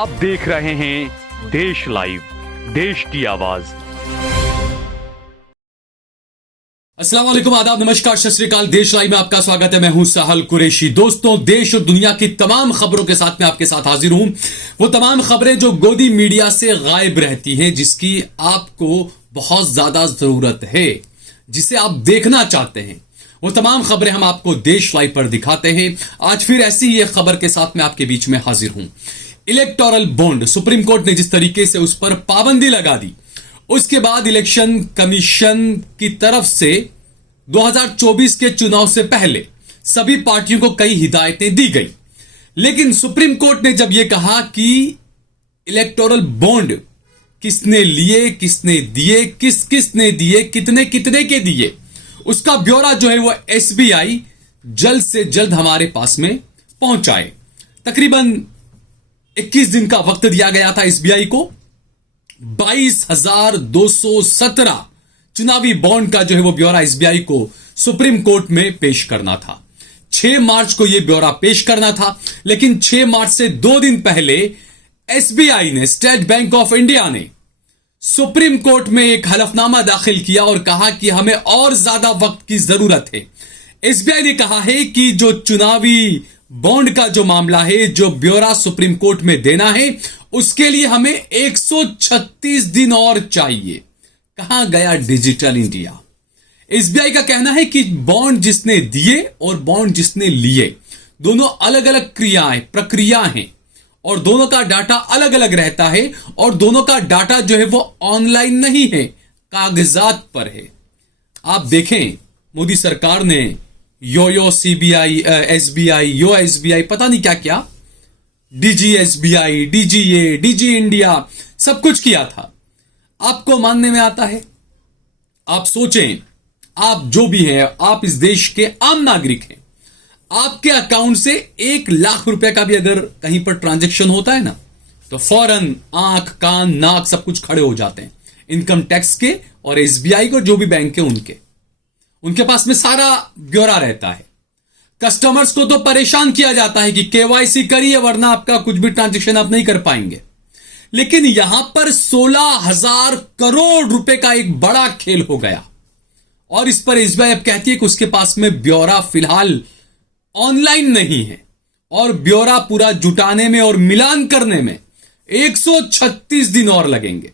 आप देख रहे हैं देश लाइव, देश की आवाज। अस्सलाम वालेकुम, आदाब, नमस्कार, सत श्री अकाल। देश लाइव में आपका स्वागत है। मैं हूं साहल कुरैशी। दोस्तों, देश और दुनिया की तमाम खबरों के साथ मैं आपके साथ हाजिर हूं। वो तमाम खबरें जो गोदी मीडिया से गायब रहती हैं, जिसकी आपको बहुत ज्यादा जरूरत है, जिसे आप देखना चाहते हैं, वो तमाम खबरें हम आपको देश लाइव पर दिखाते हैं। आज फिर ऐसी ही एक खबर के साथ मैं आपके बीच में हाजिर हूं। इलेक्टोरल बॉन्ड, सुप्रीम कोर्ट ने जिस तरीके से उस पर पाबंदी लगा दी, उसके बाद इलेक्शन कमीशन की तरफ से 2024 के चुनाव से पहले सभी पार्टियों को कई हिदायतें दी गई। लेकिन सुप्रीम कोर्ट ने जब यह कहा कि इलेक्टोरल बॉन्ड किसने लिए, किसने दिए, किसने दिए, कितने कितने के दिए, उसका ब्यौरा जो है वो एसबीआई जल्द से जल्द हमारे पास में पहुंचाए। तकरीबन 21 दिन का वक्त दिया गया था एसबीआई को। 22,217 चुनावी बॉन्ड का जो है वो ब्यौरा एसबीआई को सुप्रीम कोर्ट में पेश करना था। 6 मार्च को यह ब्यौरा पेश करना था, लेकिन 6 मार्च से 2 दिन पहले एसबीआई ने, स्टेट बैंक ऑफ इंडिया ने सुप्रीम कोर्ट में एक हलफनामा दाखिल किया और कहा कि हमें और ज्यादा वक्त की जरूरत है। एसबीआई ने कहा है कि जो चुनावी बॉन्ड का जो मामला है, जो ब्यौरा सुप्रीम कोर्ट में देना है, उसके लिए हमें 136 दिन और चाहिए। कहां गया डिजिटल इंडिया? एसबीआई का कहना है कि बॉन्ड जिसने दिए और बॉन्ड जिसने लिए, दोनों अलग अलग प्रक्रिया हैं और दोनों का डाटा अलग अलग रहता है और दोनों का डाटा जो है वो ऑनलाइन नहीं है, कागजात पर है। आप देखें, मोदी सरकार ने यो सीबीआई, एसबीआई, यो एसबीआई, पता नहीं क्या क्या, DG SBI, DGA, DG India, सब कुछ किया था। आपको मानने में आता है? आप सोचें, आप जो भी हैं, आप इस देश के आम नागरिक हैं, आपके अकाउंट से 1 लाख रुपए का भी अगर कहीं पर ट्रांजैक्शन होता है ना, तो फौरन आंख, कान, नाक सब कुछ खड़े हो जाते हैं इनकम टैक्स के और एसबीआई को, जो भी बैंक है उनके पास में सारा ब्यौरा रहता है। कस्टमर्स को तो परेशान किया जाता है कि केवाईसी करिए वरना आपका कुछ भी ट्रांजैक्शन आप नहीं कर पाएंगे। लेकिन यहां पर 16,000 करोड़ रुपए का एक बड़ा खेल हो गया और इस पर एसबीआई अब कहती है कि उसके पास में ब्यौरा फिलहाल ऑनलाइन नहीं है और ब्यौरा पूरा जुटाने में और मिलान करने में 136 दिन और लगेंगे।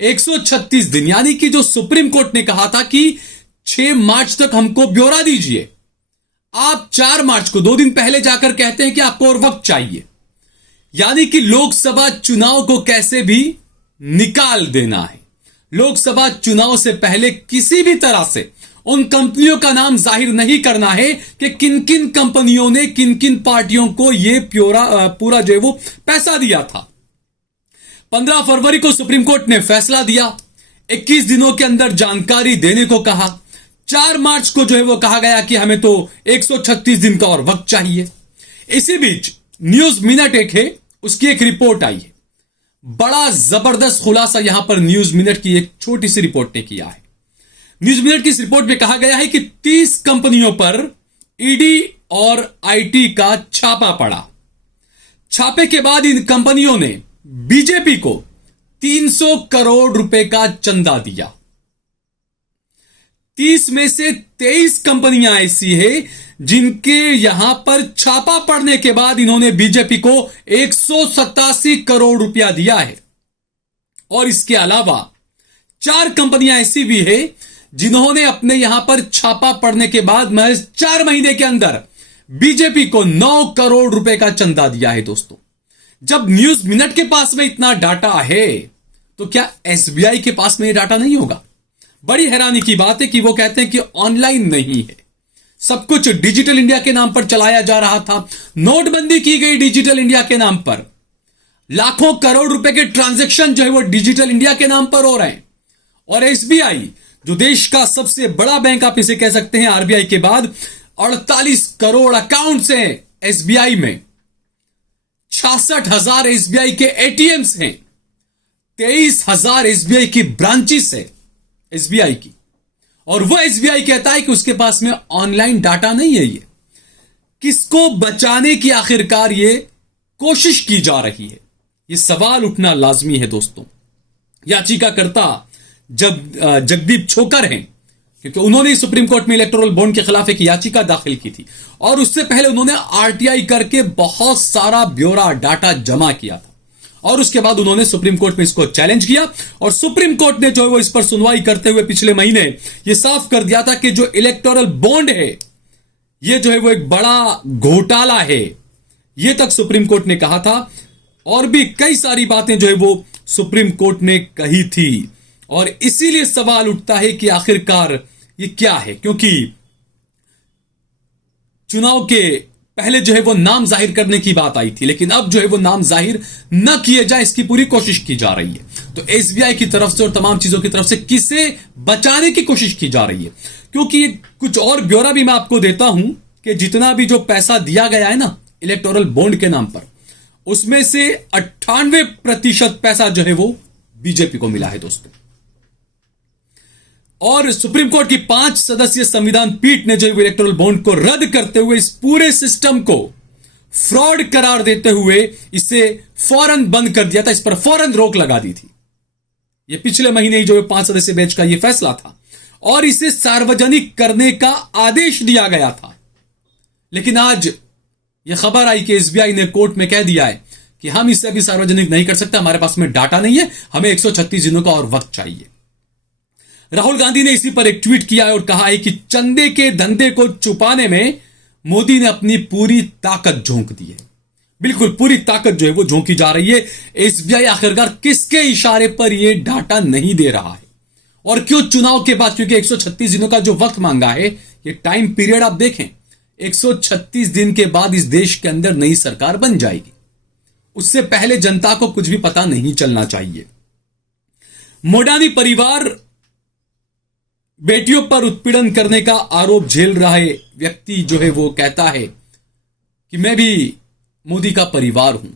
136 दिन, यानी कि जो सुप्रीम कोर्ट ने कहा था कि 6 मार्च तक हमको ब्यौरा दीजिए, आप 4 मार्च को 2 दिन पहले जाकर कहते हैं कि आपको और वक्त चाहिए। यानी कि लोकसभा चुनाव को कैसे भी निकाल देना है। लोकसभा चुनाव से पहले किसी भी तरह से उन कंपनियों का नाम जाहिर नहीं करना है कि किन किन कंपनियों ने किन किन पार्टियों को यह पूरा जो है वो पैसा दिया था। 15 फरवरी को सुप्रीम कोर्ट ने फैसला दिया, 21 दिनों के अंदर जानकारी देने को कहा। 4 मार्च को जो है वो कहा गया कि हमें तो 136 दिन का और वक्त चाहिए। इसी बीच न्यूज मिनट एक है, उसकी एक रिपोर्ट आई है। बड़ा जबरदस्त खुलासा यहां पर न्यूज मिनट की एक छोटी सी रिपोर्ट ने किया है। न्यूज मिनट की इस रिपोर्ट में कहा गया है कि 30 कंपनियों पर ईडी और आईटी का छापा पड़ा। छापे के बाद इन कंपनियों ने बीजेपी को 300 करोड़ रुपए का चंदा दिया। 30 में से 23 कंपनियां ऐसी है जिनके यहां पर छापा पड़ने के बाद इन्होंने बीजेपी को 187 करोड़ रुपया दिया है। और इसके अलावा 4 कंपनियां ऐसी भी है जिन्होंने अपने यहां पर छापा पड़ने के बाद महज 4 महीने के अंदर बीजेपी को 9 करोड़ रुपए का चंदा दिया है। दोस्तों, जब न्यूज मिनट के पास में इतना डाटा है तो क्या एसबीआई के पास में यह डाटा नहीं होगा? बड़ी हैरानी की बात है कि वो कहते हैं कि ऑनलाइन नहीं है, सब कुछ डिजिटल इंडिया के नाम पर चलाया जा रहा था। नोटबंदी की गई डिजिटल इंडिया के नाम पर, लाखों करोड़ रुपए के ट्रांजैक्शन जो है वो डिजिटल इंडिया के नाम पर हो रहे हैं। और एसबीआई, जो देश का सबसे बड़ा बैंक आप इसे कह सकते हैं आरबीआई के बाद, 48 करोड़ अकाउंट्स हैं एसबीआई में, 66,000 एसबीआई के एटीएम्स हैं, 23,000 एसबीआई की ब्रांचेस है एसबीआई की। और वो एसबीआई कहता है कि उसके पास में ऑनलाइन डाटा नहीं है। ये किसको बचाने की आखिरकार ये कोशिश की जा रही है? ये सवाल उठना लाजमी है दोस्तों। याचिकाकर्ता जब जगदीप छोकर हैं, क्योंकि उन्होंने सुप्रीम कोर्ट में इलेक्टोरल बॉन्ड के खिलाफ एक याचिका दाखिल की थी और उससे पहले उन्होंने आरटीआई करके बहुत सारा ब्यौरा डाटा जमा किया था और उसके बाद उन्होंने सुप्रीम कोर्ट में इसको चैलेंज किया और सुप्रीम कोर्ट ने जो है वो इस पर सुनवाई करते हुए पिछले महीने ये साफ कर दिया था कि जो इलेक्टोरल बॉन्ड है ये जो है वो एक बड़ा घोटाला है, ये तक सुप्रीम कोर्ट ने कहा था। और भी कई सारी बातें जो है वो सुप्रीम कोर्ट ने कही थी और इसीलिए सवाल उठता है कि आखिरकार ये क्या है, क्योंकि चुनाव के पहले जो है वो नाम जाहिर करने की बात आई थी, लेकिन अब जो है वो नाम जाहिर न किए जाए इसकी पूरी कोशिश की जा रही है। तो एसबीआई की तरफ से और तमाम चीजों की तरफ से किसे बचाने की कोशिश की जा रही है, क्योंकि कुछ और ब्यौरा भी मैं आपको देता हूं कि जितना भी जो पैसा दिया गया है ना इलेक्टोरल बॉन्ड के नाम पर, उसमें से 98% पैसा जो है वो बीजेपी को मिला है दोस्तों। और सुप्रीम कोर्ट की 5 सदस्यीय संविधान पीठ ने जो इलेक्टोरल बॉन्ड को रद्द करते हुए इस पूरे सिस्टम को फ्रॉड करार देते हुए इसे फौरन बंद कर दिया था, इस पर फौरन रोक लगा दी थी। यह पिछले महीने ही जो 5 सदस्यीय बेंच का यह फैसला था और इसे सार्वजनिक करने का आदेश दिया गया था। लेकिन आज यह खबर आई कि एसबीआई ने कोर्ट में कह दिया है कि हम इसे अभी सार्वजनिक नहीं कर सकते, हमारे पास में डाटा नहीं है, हमें 136 दिनों का और वक्त चाहिए। राहुल गांधी ने इसी पर एक ट्वीट किया है और कहा है कि चंदे के धंधे को छुपाने में मोदी ने अपनी पूरी ताकत झोंक दी है। बिल्कुल पूरी ताकत जो है वो झोंकी जा रही है। एसबीआई आखिरकार किसके इशारे पर यह डाटा नहीं दे रहा है और क्यों चुनाव के बाद, क्योंकि 136 दिनों का जो वक्त मांगा है, ये टाइम पीरियड आप देखें, 136 दिन के बाद इस देश के अंदर नई सरकार बन जाएगी, उससे पहले जनता को कुछ भी पता नहीं चलना चाहिए। मोडानी परिवार बेटियों पर उत्पीड़न करने का आरोप झेल रहा है व्यक्ति जो है वो कहता है कि मैं भी मोदी का परिवार हूं।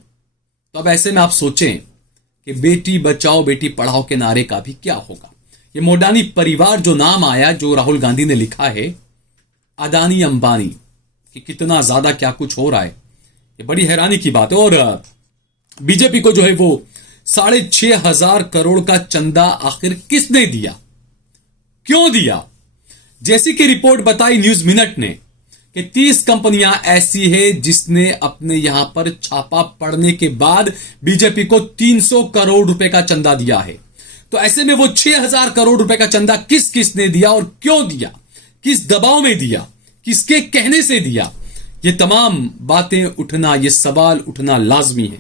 तो अब ऐसे में आप सोचें कि बेटी बचाओ बेटी पढ़ाओ के नारे का भी क्या होगा। ये मोडानी परिवार जो नाम आया, जो राहुल गांधी ने लिखा है, अदानी अंबानी, कि कितना ज्यादा क्या कुछ हो रहा है, ये बड़ी हैरानी की बात है। और बीजेपी को जो है वो 6,500 करोड़ का चंदा आखिर किसने दिया, क्यों दिया? जैसी कि रिपोर्ट बताई न्यूज मिनट ने कि 30 कंपनियां ऐसी है जिसने अपने यहां पर छापा पड़ने के बाद बीजेपी को 300 करोड़ रुपए का चंदा दिया है। तो ऐसे में वो 6,000 करोड़ रुपए का चंदा किस किसने दिया और क्यों दिया, किस दबाव में दिया, किसके कहने से दिया, ये तमाम बातें उठना, ये सवाल उठना लाजमी है।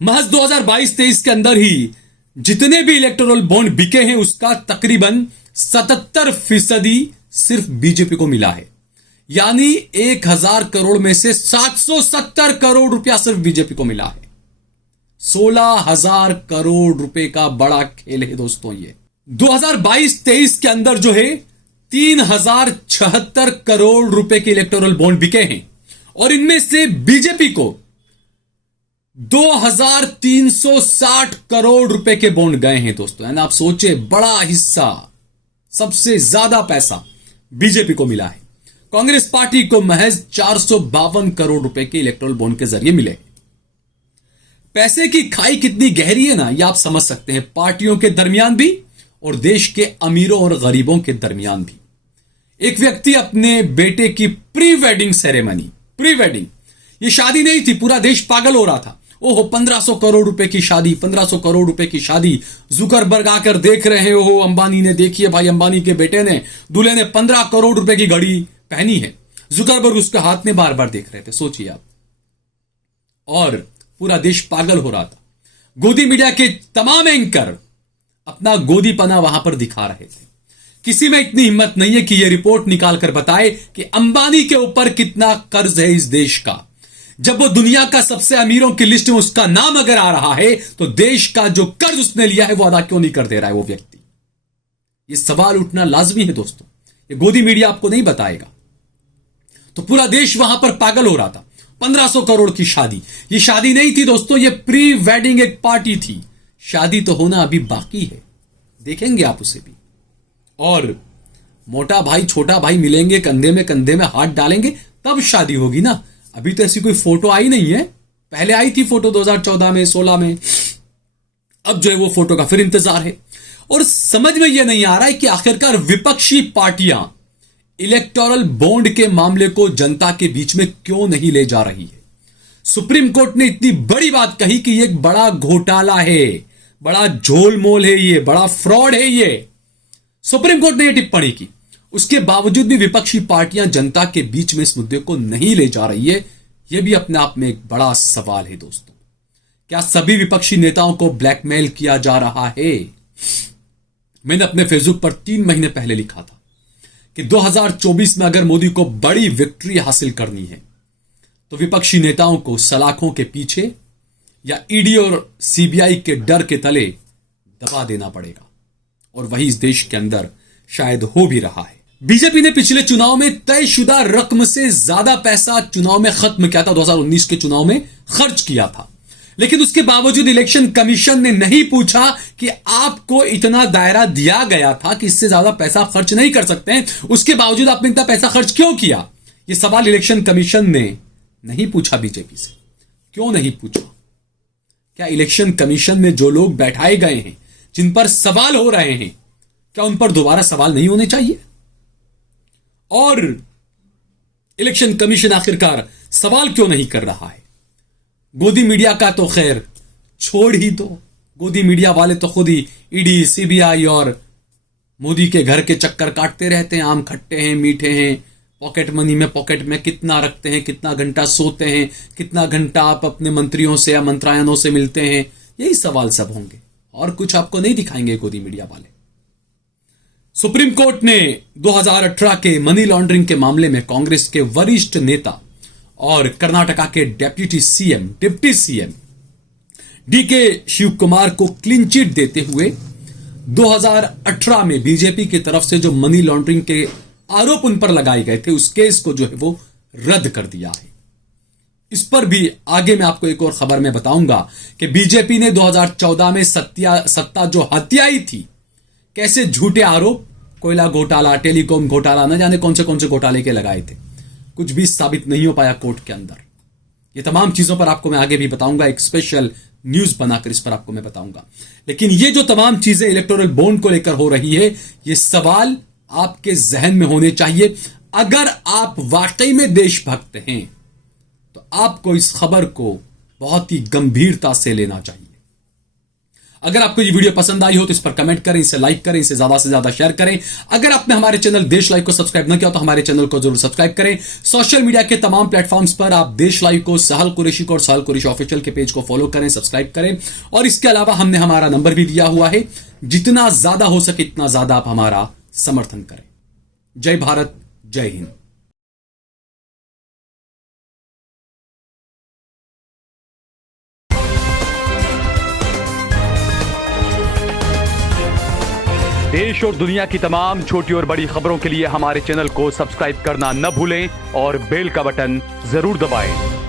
महज 2022-23 के अंदर ही जितने भी इलेक्टोरल बॉन्ड बिके हैं उसका तकरीबन 77% सिर्फ बीजेपी को मिला है। यानी 1,000 करोड़ में से 770 करोड़ रुपया सिर्फ बीजेपी को मिला है। 16,000 करोड़ रुपए का बड़ा खेल है दोस्तों। ये 2022-23 के अंदर जो है 3,076 करोड़ रुपए के इलेक्टोरल बॉन्ड बिके हैं और इनमें से बीजेपी को 2,360 करोड़ रुपए के बॉन्ड गए हैं दोस्तों। यानी आप सोचे, बड़ा हिस्सा, सबसे ज्यादा पैसा बीजेपी को मिला है। कांग्रेस पार्टी को महज 452 करोड़ रुपए के इलेक्टोरल बॉन्ड के जरिए मिले। पैसे की खाई कितनी गहरी है ना, यह आप समझ सकते हैं, पार्टियों के दरमियान भी और देश के अमीरों और गरीबों के दरमियान भी। एक व्यक्ति अपने बेटे की pre wedding ceremony, pre wedding, ये शादी नहीं थी, पूरा देश पागल हो रहा था, ओहो 1500 करोड़ रुपए की शादी, 1500 करोड़ रुपए की शादी। जुकरबर्ग आकर देख रहे हो, अंबानी ने, देखिए भाई अंबानी के बेटे ने, दूल्हे ने 15 करोड़ रुपए की घड़ी पहनी है। जुकरबर्ग उसके हाथ में बार बार देख रहे थे, सोचिए आप। और पूरा देश पागल हो रहा था। गोदी मीडिया के तमाम एंकर अपना गोदीपना वहां पर दिखा रहे थे। किसी में इतनी हिम्मत नहीं है कि यह रिपोर्ट निकाल कर बताए कि अंबानी के ऊपर कितना कर्ज है इस देश का। जब वो दुनिया का सबसे अमीरों की लिस्ट में उसका नाम अगर आ रहा है तो देश का जो कर्ज उसने लिया है वो अदा क्यों नहीं कर दे रहा है वो व्यक्ति। ये सवाल उठना लाजमी है दोस्तों। ये गोदी मीडिया आपको नहीं बताएगा। तो पूरा देश वहां पर पागल हो रहा था। 1500 करोड़ की शादी, ये शादी नहीं थी दोस्तों, ये प्री वेडिंग एक पार्टी थी। शादी तो होना अभी बाकी है, देखेंगे आप उसे भी। और मोटा भाई छोटा भाई मिलेंगे, कंधे में हाथ डालेंगे, तब शादी होगी ना। अभी तो ऐसी कोई फोटो आई नहीं है, पहले आई थी फोटो 2014 में, 16 में, अब जो है वो फोटो का फिर इंतजार है। और समझ में यह नहीं आ रहा है कि आखिरकार विपक्षी पार्टियां इलेक्टोरल बॉन्ड के मामले को जनता के बीच में क्यों नहीं ले जा रही है। सुप्रीम कोर्ट ने इतनी बड़ी बात कही कि यह एक बड़ा घोटाला है, बड़ा झोलमोल है, ये बड़ा फ्रॉड है ये। सुप्रीम कोर्ट ने यह टिप्पणी की, उसके बावजूद भी विपक्षी पार्टियां जनता के बीच में इस मुद्दे को नहीं ले जा रही है। यह भी अपने आप में एक बड़ा सवाल है दोस्तों। क्या सभी विपक्षी नेताओं को ब्लैकमेल किया जा रहा है? मैंने अपने फेसबुक पर 3 महीने पहले लिखा था कि 2024 में अगर मोदी को बड़ी विक्ट्री हासिल करनी है तो विपक्षी नेताओं को सलाखों के पीछे या ईडी और सीबीआई के डर के तले दबा देना पड़ेगा। और वही इस देश के अंदर शायद हो भी रहा है। बीजेपी ने पिछले चुनाव में तयशुदा रकम से ज्यादा पैसा चुनाव में खत्म किया था, 2019 के चुनाव में खर्च किया था। लेकिन उसके बावजूद इलेक्शन कमीशन ने नहीं पूछा कि आपको इतना दायरा दिया गया था कि इससे ज्यादा पैसा खर्च नहीं कर सकते हैं, उसके बावजूद आपने इतना पैसा खर्च क्यों किया? यह सवाल इलेक्शन कमीशन ने नहीं पूछा बीजेपी से। क्यों नहीं पूछा? क्या इलेक्शन कमीशन में जो लोग बैठाए गए हैं, जिन पर सवाल हो रहे हैं, क्या उन पर दोबारा सवाल नहीं होने चाहिए? और इलेक्शन कमीशन आखिरकार सवाल क्यों नहीं कर रहा है? गोदी मीडिया का तो खैर छोड़ ही दो, गोदी मीडिया वाले तो खुद ही ईडी, सीबीआई और मोदी के घर के चक्कर काटते रहते हैं। आम खट्टे हैं, मीठे हैं, पॉकेट मनी में पॉकेट में कितना रखते हैं, कितना घंटा सोते हैं, कितना घंटा आप अपने मंत्रियों से या मंत्रालयों से मिलते हैं, यही सवाल सब होंगे और कुछ आपको नहीं दिखाएंगे गोदी मीडिया वाले। सुप्रीम कोर्ट ने 2018 के मनी लॉन्ड्रिंग के मामले में कांग्रेस के वरिष्ठ नेता और कर्नाटका के deputy CM DK Shiv Kumar को क्लीन चिट देते हुए 2018 में बीजेपी की तरफ से जो मनी लॉन्ड्रिंग के आरोप उन पर लगाए गए थे, उस केस को जो है वो रद्द कर दिया है। इस पर भी आगे मैं आपको एक और खबर में बताऊंगा कि बीजेपी ने 2014 में सत्ता जो हत्याई थी, कैसे झूठे आरोप, कोयला घोटाला, टेलीकॉम घोटाला, न जाने कौन से घोटाले के लगाए थे, कुछ भी साबित नहीं हो पाया कोर्ट के अंदर। ये तमाम चीजों पर आपको मैं आगे भी बताऊंगा, एक स्पेशल न्यूज बनाकर इस पर आपको मैं बताऊंगा। लेकिन ये जो तमाम चीजें इलेक्टोरल बॉन्ड को लेकर हो रही है, ये सवाल आपके जहन में होने चाहिए। अगर आप वाकई में देशभक्त हैं तो आपको इस खबर को बहुत ही गंभीरता से लेना चाहिए। अगर आपको ये वीडियो पसंद आई हो तो इस पर कमेंट करें, इसे लाइक करें, इसे ज्यादा से ज्यादा शेयर करें। अगर आपने हमारे चैनल देश लाइव को सब्सक्राइब न किया तो हमारे चैनल को जरूर सब्सक्राइब करें। सोशल मीडिया के तमाम प्लेटफॉर्म्स पर आप देश लाइव को, सहल कुरैशी को और सहल कुरैशी ऑफिशियल के पेज को फॉलो करें, सब्सक्राइब करें। और इसके अलावा हमने हमारा नंबर भी दिया हुआ है, जितना ज्यादा हो सके इतना ज्यादा आप हमारा समर्थन करें। जय भारत, जय हिंद। देश और दुनिया की तमाम छोटी और बड़ी खबरों के लिए हमारे चैनल को सब्सक्राइब करना न भूलें और बेल का बटन जरूर दबाएं।